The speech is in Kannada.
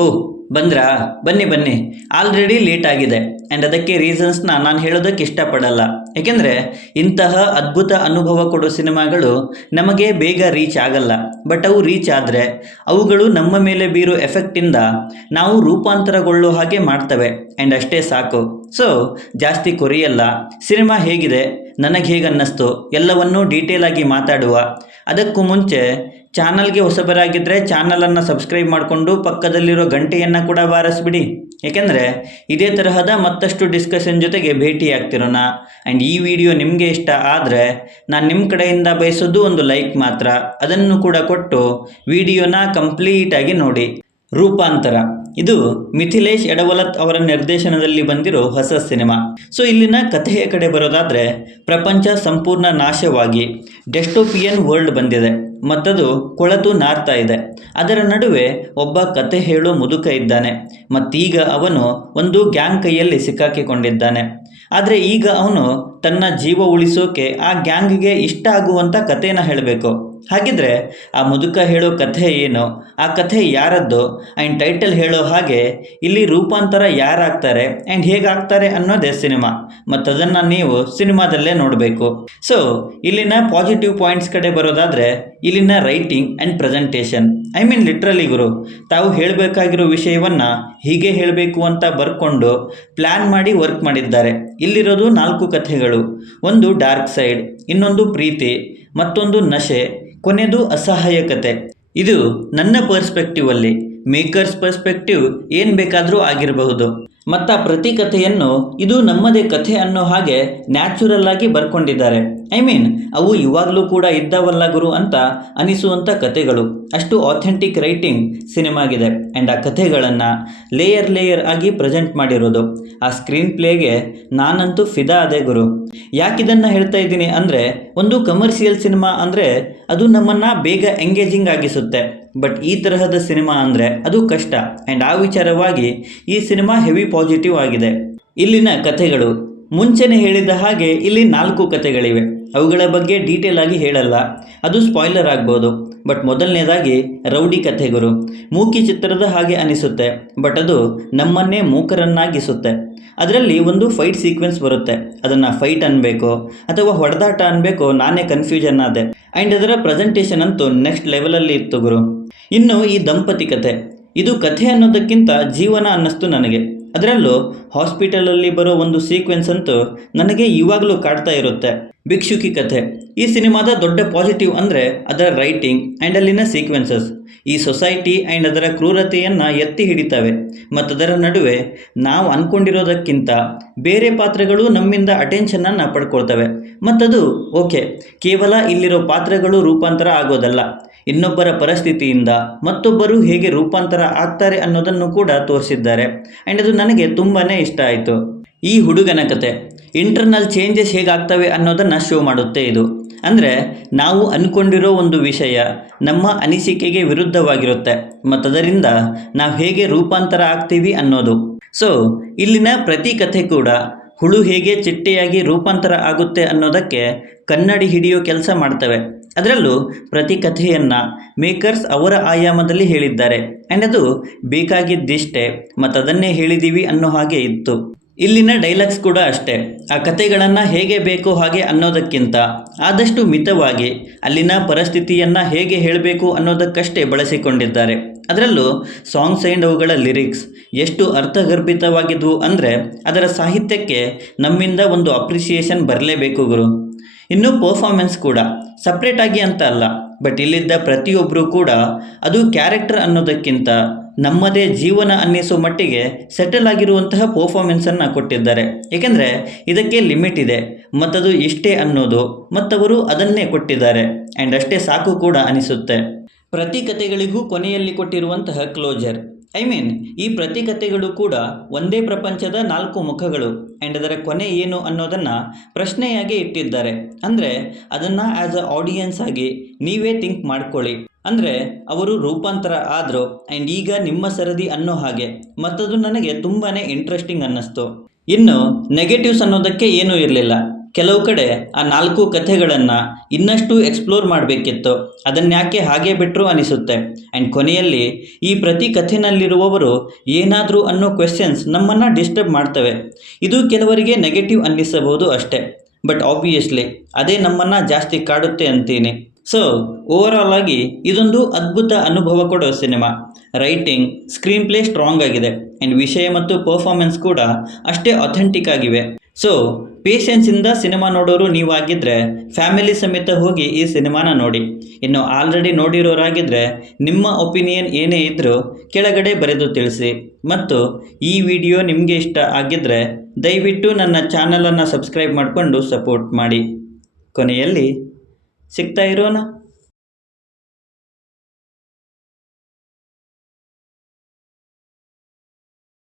ಓಹ್ ಬಂದ್ರಾ? ಬನ್ನಿ ಬನ್ನಿ. ಆಲ್ರೆಡಿ ಲೇಟ್ ಆಗಿದೆ ಆ್ಯಂಡ್ ಅದಕ್ಕೆ ರೀಸನ್ಸ್ನ ನಾನು ಹೇಳೋದಕ್ಕೆ ಇಷ್ಟಪಡಲ್ಲ. ಏಕೆಂದರೆ ಇಂತಹ ಅದ್ಭುತ ಅನುಭವ ಕೊಡೋ ಸಿನಿಮಾಗಳು ನಮಗೆ ಬೇಗ ರೀಚ್ ಆಗಲ್ಲ. ಬಟ್ ಅವು ರೀಚ್ ಆದರೆ ಅವುಗಳು ನಮ್ಮ ಮೇಲೆ ಬೀರೋ ಎಫೆಕ್ಟಿಂದ ನಾವು ರೂಪಾಂತರಗೊಳ್ಳೋ ಹಾಗೆ ಮಾಡ್ತವೆ ಆ್ಯಂಡ್ ಅಷ್ಟೇ ಸಾಕು. ಸೊ ಜಾಸ್ತಿ ಕೊರಿಯಲ್ಲ. ಸಿನಿಮಾ ಹೇಗಿದೆ, ನನಗೆ ಹೇಗೆ ಅನ್ನಿಸ್ತು ಎಲ್ಲವನ್ನೂ ಡೀಟೇಲ್ ಆಗಿ ಮಾತಾಡುವ. ಅದಕ್ಕೂ ಮುಂಚೆ ಚಾನಲ್ಗೆ ಹೊಸಬರಾಗಿದ್ದರೆ ಚಾನಲನ್ನು ಸಬ್ಸ್ಕ್ರೈಬ್ ಮಾಡಿಕೊಂಡು ಪಕ್ಕದಲ್ಲಿರೋ ಗಂಟೆಯನ್ನು ಕೂಡ ಬಾರಿಸ್ಬಿಡಿ. ಏಕೆಂದರೆ ಇದೇ ತರಹದ ಮತ್ತಷ್ಟು ಡಿಸ್ಕಷನ್ ಜೊತೆಗೆ ಭೇಟಿ ಆಗ್ತಿರೋಣ. ಆ್ಯಂಡ್ ಈ ವಿಡಿಯೋ ನಿಮಗೆ ಇಷ್ಟ ಆದರೆ ನಾನು ನಿಮ್ಮ ಕಡೆಯಿಂದ ಬಯಸೋದು ಒಂದು ಲೈಕ್ ಮಾತ್ರ. ಅದನ್ನು ಕೂಡ ಕೊಟ್ಟು ವಿಡಿಯೋನ ಕಂಪ್ಲೀಟಾಗಿ ನೋಡಿ. ರೂಪಾಂತರ ಇದು ಮಿಥಿಲೇಶ್ ಎಡವಲತ್ ಅವರ ನಿರ್ದೇಶನದಲ್ಲಿ ಬಂದಿರೋ ಹೊಸ ಸಿನಿಮಾ. ಸೊ ಇಲ್ಲಿನ ಕಥೆಯ ಕಡೆ ಬರೋದಾದರೆ, ಪ್ರಪಂಚ ಸಂಪೂರ್ಣ ನಾಶವಾಗಿ ಡೆಸ್ಟೋಪಿಯನ್ ವರ್ಲ್ಡ್ ಬಂದಿದೆ ಮತ್ತದು ಕೊಳತು ನಾರ್ತಾ ಇದೆ. ಅದರ ನಡುವೆ ಒಬ್ಬ ಕತೆ ಹೇಳೋ ಮುದುಕ ಇದ್ದಾನೆ. ಮತ್ತೀಗ ಅವನು ಒಂದು ಗ್ಯಾಂಗ್ ಕೈಯಲ್ಲಿ ಸಿಕ್ಕಾಕಿಕೊಂಡಿದ್ದಾನೆ. ಆದರೆ ಈಗ ಅವನು ತನ್ನ ಜೀವ ಉಳಿಸೋಕೆ ಆ ಗ್ಯಾಂಗ್ಗೆ ಇಷ್ಟ ಆಗುವಂಥ ಕಥೆನ ಹೇಳಬೇಕು. ಹಾಗಿದ್ರೆ ಆ ಮುದುಕ ಹೇಳೋ ಕಥೆ ಏನು, ಆ ಕಥೆ ಯಾರದ್ದು ಆ್ಯಂಡ್ ಟೈಟಲ್ ಹೇಳೋ ಹಾಗೆ ಇಲ್ಲಿ ರೂಪಾಂತರ ಯಾರಾಗ್ತಾರೆ ಆ್ಯಂಡ್ ಹೇಗಾಗ್ತಾರೆ ಅನ್ನೋದೇ ಸಿನಿಮಾ. ಮತ್ತು ಅದನ್ನು ನೀವು ಸಿನಿಮಾದಲ್ಲೇ ನೋಡಬೇಕು. ಸೊ ಇಲ್ಲಿನ ಪಾಸಿಟಿವ್ ಪಾಯಿಂಟ್ಸ್ ಕಡೆ ಬರೋದಾದರೆ, ಇಲ್ಲಿನ writing and presentation, I mean literally ಗುರು, ತಾವು ಹೇಳಬೇಕಾಗಿರೋ ವಿಷಯವನ್ನು ಹೀಗೆ ಹೇಳಬೇಕು ಅಂತ ಬರ್ಕೊಂಡು ಪ್ಲ್ಯಾನ್ ಮಾಡಿ ವರ್ಕ್ ಮಾಡಿದ್ದಾರೆ. ಇಲ್ಲಿರೋದು 4 ಕಥೆಗಳು. ಒಂದು ಡಾರ್ಕ್ ಸೈಡ್, ಇನ್ನೊಂದು ಪ್ರೀತಿ, ಮತ್ತೊಂದು ನಶೆ, ಕೊನೆಯದು ಅಸಹಾಯಕತೆ. ಇದು ನನ್ನ ಪರ್ಸ್ಪೆಕ್ಟಿವಲ್ಲಿ, ಮೇಕರ್ಸ್ ಪರ್ಸ್ಪೆಕ್ಟಿವ್ ಏನು ಬೇಕಾದರೂ ಆಗಿರಬಹುದು. ಮತ್ತು ಪ್ರತಿ ಕಥೆಯನ್ನು ಇದು ನಮ್ಮದೇ ಕಥೆ ಅನ್ನೋ ಹಾಗೆ ನ್ಯಾಚುರಲ್ ಆಗಿ ಬರ್ಕೊಂಡಿದ್ದಾರೆ. ಐ ಮೀನ್ ಅವು ಇವಾಗಲೂ ಕೂಡ ಇದ್ದಾವಲ್ಲ ಗುರು ಅಂತ ಅನಿಸುವಂಥ ಕಥೆಗಳು. ಅಷ್ಟು ಆಥೆಂಟಿಕ್ ರೈಟಿಂಗ್ ಸಿನಿಮಾಗಿದೆ. ಆ್ಯಂಡ್ ಆ ಕಥೆಗಳನ್ನು ಲೇಯರ್ ಆಗಿ ಪ್ರೆಸೆಂಟ್ ಮಾಡಿರೋದು. ಆ ಸ್ಕ್ರೀನ್ ಪ್ಲೇಗೆ ನಾನಂತೂ ಫಿದಾ ಅದೇ ಗುರು. ಯಾಕಿದನ್ನು ಹೇಳ್ತಾ ಇದ್ದೀನಿ ಅಂದರೆ, ಒಂದು ಕಮರ್ಷಿಯಲ್ ಸಿನಿಮಾ ಅಂದರೆ ಅದು ನಮ್ಮನ್ನು ಬೇಗ ಎಂಗೇಜಿಂಗ್ ಆಗಿಸುತ್ತೆ. ಬಟ್ ಈ ತರಹದ ಸಿನಿಮಾ ಅಂದರೆ ಅದು ಕಷ್ಟ. ಆ್ಯಂಡ್ ಆ ವಿಚಾರವಾಗಿ ಈ ಸಿನಿಮಾ ಹೆವಿ ಪಾಸಿಟಿವ್ ಆಗಿದೆ. ಇಲ್ಲಿನ ಕಥೆಗಳು ಮುಂಚೆನೇ ಹೇಳಿದ ಹಾಗೆ ಇಲ್ಲಿ 4 ಕಥೆಗಳಿವೆ. ಅವುಗಳ ಬಗ್ಗೆ ಡೀಟೇಲ್ ಆಗಿ ಹೇಳಲ್ಲ, ಅದು ಸ್ಪಾಯ್ಲರ್ ಆಗ್ಬೋದು. ಬಟ್ ಮೊದಲನೇದಾಗಿ ರೌಡಿ ಕಥೆಗಳು. ಮೂಕಿ ಚಿತ್ರದ ಹಾಗೆ ಅನಿಸುತ್ತೆ, ಬಟ್ ಅದು ನಮ್ಮನ್ನೇ ಮೂಕರನ್ನಾಗಿಸುತ್ತೆ. ಅದರಲ್ಲಿ ಒಂದು ಫೈಟ್ ಸೀಕ್ವೆನ್ಸ್ ಬರುತ್ತೆ. ಅದನ್ನು ಫೈಟ್ ಅನ್ಬೇಕು ಅಥವಾ ಹೊಡೆದಾಟ ಅನ್ಬೇಕು, ನಾನೇ ಕನ್ಫ್ಯೂಷನ್ ಆದೆ. ಆ್ಯಂಡ್ ಅದರ ಪ್ರೆಸೆಂಟೇಷನ್ ಅಂತೂ ನೆಕ್ಸ್ಟ್ ಲೆವೆಲಲ್ಲಿ ಇತ್ತು ಗುರು. ಇನ್ನು ಈ ದಂಪತಿ ಕಥೆ, ಇದು ಕಥೆ ಅನ್ನೋದಕ್ಕಿಂತ ಜೀವನ ಅನ್ನಿಸ್ತು ನನಗೆ. ಅದರಲ್ಲೂ ಹಾಸ್ಪಿಟಲಲ್ಲಿ ಬರೋ ಒಂದು ಸೀಕ್ವೆನ್ಸ್ ಅಂತೂ ನನಗೆ ಇವಾಗಲೂ ಕಾಡ್ತಾ ಇರುತ್ತೆ. ಭಿಕ್ಷುಕಿ ಕಥೆ ಈ ಸಿನಿಮಾದ ದೊಡ್ಡ ಪಾಸಿಟಿವ್ ಅಂದರೆ ಅದರ ರೈಟಿಂಗ್ ಆ್ಯಂಡ್ ಅಲ್ಲಿನ ಸೀಕ್ವೆನ್ಸಸ್. ಈ ಸೊಸೈಟಿ ಆ್ಯಂಡ್ ಅದರ ಕ್ರೂರತೆಯನ್ನು ಎತ್ತಿ ಹಿಡಿತವೆ. ಮತ್ತು ಅದರ ನಡುವೆ ನಾವು ಅಂದ್ಕೊಂಡಿರೋದಕ್ಕಿಂತ ಬೇರೆ ಪಾತ್ರಗಳು ನಮ್ಮಿಂದ ಅಟೆನ್ಷನನ್ನು ಪಡ್ಕೊಳ್ತವೆ. ಮತ್ತದು ಓಕೆ, ಕೇವಲ ಇಲ್ಲಿರೋ ಪಾತ್ರಗಳು ರೂಪಾಂತರ ಆಗೋದಲ್ಲ, ಇನ್ನೊಬ್ಬರ ಪರಿಸ್ಥಿತಿಯಿಂದ ಮತ್ತೊಬ್ಬರು ಹೇಗೆ ರೂಪಾಂತರ ಆಗ್ತಾರೆ ಅನ್ನೋದನ್ನು ಕೂಡ ತೋರಿಸಿದ್ದಾರೆ. ಆ್ಯಂಡ್ ಅದು ನನಗೆ ತುಂಬಾ ಇಷ್ಟ ಆಯಿತು. ಈ ಹುಡುಗನ ಕತೆ ಇಂಟರ್ನಲ್ ಚೇಂಜಸ್ ಹೇಗಾಗ್ತವೆ ಅನ್ನೋದನ್ನು ಶೋ ಮಾಡುತ್ತೆ ಇದು. ಅಂದರೆ ನಾವು ಅಂದ್ಕೊಂಡಿರೋ ಒಂದು ವಿಷಯ ನಮ್ಮ ಅನಿಸಿಕೆಗೆ ವಿರುದ್ಧವಾಗಿರುತ್ತೆ ಮತ್ತು ಅದರಿಂದ ನಾವು ಹೇಗೆ ರೂಪಾಂತರ ಆಗ್ತೀವಿ ಅನ್ನೋದು. ಸೊ ಇಲ್ಲಿನ ಪ್ರತಿ ಕಥೆ ಕೂಡ ಹುಳು ಹೇಗೆ ಚಿಟ್ಟೆಯಾಗಿ ರೂಪಾಂತರ ಆಗುತ್ತೆ ಅನ್ನೋದಕ್ಕೆ ಕನ್ನಡಿ ಹಿಡಿಯೋ ಕೆಲಸ ಮಾಡ್ತವೆ. ಅದರಲ್ಲೂ ಪ್ರತಿ ಕಥೆಯನ್ನು ಮೇಕರ್ಸ್ ಅವರ ಆಯಾಮದಲ್ಲಿ ಹೇಳಿದ್ದಾರೆ. ಆ್ಯಂಡ್ ಅದು ಬೇಕಾಗಿದ್ದಿಷ್ಟೇ ಮತ್ತು ಅದನ್ನೇ ಹೇಳಿದ್ದೀವಿ ಅನ್ನೋ ಹಾಗೆ ಇತ್ತು. ಇಲ್ಲಿನ ಡೈಲಾಗ್ಸ್ ಕೂಡ ಅಷ್ಟೇ, ಆ ಕಥೆಗಳನ್ನು ಹೇಗೆ ಬೇಕೋ ಹಾಗೆ ಅನ್ನೋದಕ್ಕಿಂತ ಆದಷ್ಟು ಮಿತವಾಗಿ ಅಲ್ಲಿನ ಪರಿಸ್ಥಿತಿಯನ್ನು ಹೇಗೆ ಹೇಳಬೇಕು ಅನ್ನೋದಕ್ಕಷ್ಟೇ ಬಳಸಿಕೊಂಡಿದ್ದಾರೆ. ಅದರಲ್ಲೂ ಸಾಂಗ್ಸ್ ಆ್ಯಂಡ್ ಅವುಗಳ ಲಿರಿಕ್ಸ್ ಎಷ್ಟು ಅರ್ಥಗರ್ಭಿತವಾಗಿದ್ವು ಅಂದರೆ ಅದರ ಸಾಹಿತ್ಯಕ್ಕೆ ನಮ್ಮಿಂದ ಒಂದು ಅಪ್ರಿಸಿಯೇಷನ್ ಬರಲೇಬೇಕು ಗುರು. ಇನ್ನು ಪರ್ಫಾರ್ಮೆನ್ಸ್ ಕೂಡ ಸಪ್ರೇಟಾಗಿ ಅಂತ ಅಲ್ಲ, ಬಟ್ ಇಲ್ಲಿದ್ದ ಪ್ರತಿಯೊಬ್ಬರೂ ಕೂಡ ಅದು ಕ್ಯಾರೆಕ್ಟರ್ ಅನ್ನೋದಕ್ಕಿಂತ ನಮ್ಮದೇ ಜೀವನ ಅನ್ನಿಸೋ ಮಟ್ಟಿಗೆ ಸೆಟಲ್ ಆಗಿರುವಂತಹ ಪರ್ಫಾರ್ಮೆನ್ಸನ್ನು ಕೊಟ್ಟಿದ್ದಾರೆ. ಏಕೆಂದರೆ ಇದಕ್ಕೆ ಲಿಮಿಟ್ ಇದೆ ಮತ್ತದು ಇಷ್ಟೇ ಅನ್ನೋದು ಮತ್ತವರು ಅದನ್ನೇ ಕೊಟ್ಟಿದ್ದಾರೆ. ಆ್ಯಂಡ್ ಅಷ್ಟೇ ಸಾಕು ಕೂಡ ಅನಿಸುತ್ತೆ. ಪ್ರತಿ ಕಥೆಗಳಿಗೂ ಕೊನೆಯಲ್ಲಿ ಕೊಟ್ಟಿರುವಂತಹ ಕ್ಲೋಜರ್, ಐ ಮೀನ್ ಈ ಪ್ರತಿ ಕಥೆಗಳು ಕೂಡ ಒಂದೇ ಪ್ರಪಂಚದ 4 ಮುಖಗಳು. ಆ್ಯಂಡ್ ಅದರ ಕೊನೆ ಏನು ಅನ್ನೋದನ್ನು ಪ್ರಶ್ನೆಯಾಗಿ ಇಟ್ಟಿದ್ದಾರೆ. ಅಂದರೆ ಅದನ್ನು ಆ್ಯಸ್ ಅ ಆಡಿಯನ್ಸ್ ಆಗಿ ನೀವೇ ಥಿಂಕ್ ಮಾಡ್ಕೊಳ್ಳಿ. ಅಂದರೆ ಅವರು ರೂಪಾಂತರ ಆದರು ಆ್ಯಂಡ್ ಈಗ ನಿಮ್ಮ ಸರದಿ ಅನ್ನೋ ಹಾಗೆ. ಮತ್ತದು ನನಗೆ ತುಂಬಾ ಇಂಟ್ರೆಸ್ಟಿಂಗ್ ಅನ್ನಿಸ್ತು. ಇನ್ನು ನೆಗೆಟಿವ್ಸ್ ಅನ್ನೋದಕ್ಕೆ ಏನೂ ಇರಲಿಲ್ಲ. ಕೆಲವು ಕಡೆ ಆ 4 ಕಥೆಗಳನ್ನು ಇನ್ನಷ್ಟು ಎಕ್ಸ್ಪ್ಲೋರ್ ಮಾಡಬೇಕಿತ್ತು, ಅದನ್ಯಾಕೆ ಹಾಗೆ ಬಿಟ್ಟರು ಅನಿಸುತ್ತೆ. ಆ್ಯಂಡ್ ಕೊನೆಯಲ್ಲಿ ಈ ಪ್ರತಿ ಕಥೆನಲ್ಲಿರುವವರು ಏನಾದರೂ ಅನ್ನೋ ಕ್ವೆಶ್ಚನ್ಸ್ ನಮ್ಮನ್ನು ಡಿಸ್ಟರ್ಬ್ ಮಾಡ್ತವೆ. ಇದು ಕೆಲವರಿಗೆ ನೆಗೆಟಿವ್ ಅನ್ನಿಸಬಹುದು ಅಷ್ಟೇ, ಬಟ್ ಆಬ್ವಿಯಸ್ಲಿ ಅದೇ ನಮ್ಮನ್ನು ಜಾಸ್ತಿ ಕಾಡುತ್ತೆ ಅಂತೀನಿ. ಸೊ ಓವರಾಲ್ ಆಗಿ ಇದೊಂದು ಅದ್ಭುತ ಅನುಭವ ಕೊಡೋ cinema. Writing, screen play strong ಆಗಿದೆ ಆ್ಯಂಡ್ ವಿಷಯ ಮತ್ತು ಪರ್ಫಾರ್ಮೆನ್ಸ್ ಕೂಡ ಅಷ್ಟೇ ಅಥೆಂಟಿಕ್ ಆಗಿವೆ. ಸೊ ಪೇಷನ್ಸಿಂದ ಸಿನಿಮಾ ನೋಡೋರು ನೀವಾಗಿದ್ದರೆ ಫ್ಯಾಮಿಲಿ ಸಮೇತ ಹೋಗಿ ಈ ಸಿನಿಮಾನ ನೋಡಿ. ಇನ್ನು ಆಲ್ರೆಡಿ ನೋಡಿರೋರಾಗಿದ್ದರೆ ನಿಮ್ಮ ಒಪಿನಿಯನ್ ಏನೇ ಇದ್ದರೂ ಕೆಳಗಡೆ ಬರೆದು ತಿಳಿಸಿ. ಮತ್ತು ಈ ವಿಡಿಯೋ ನಿಮಗೆ ಇಷ್ಟ ಆಗಿದ್ದರೆ ದಯವಿಟ್ಟು ನನ್ನ ಚಾನಲನ್ನು ಸಬ್ಸ್ಕ್ರೈಬ್ ಮಾಡಿಕೊಂಡು ಸಪೋರ್ಟ್ ಮಾಡಿ. ಕೊನೆಯಲ್ಲಿ ಸಿಗ್ತಾ ಇರೋಣ.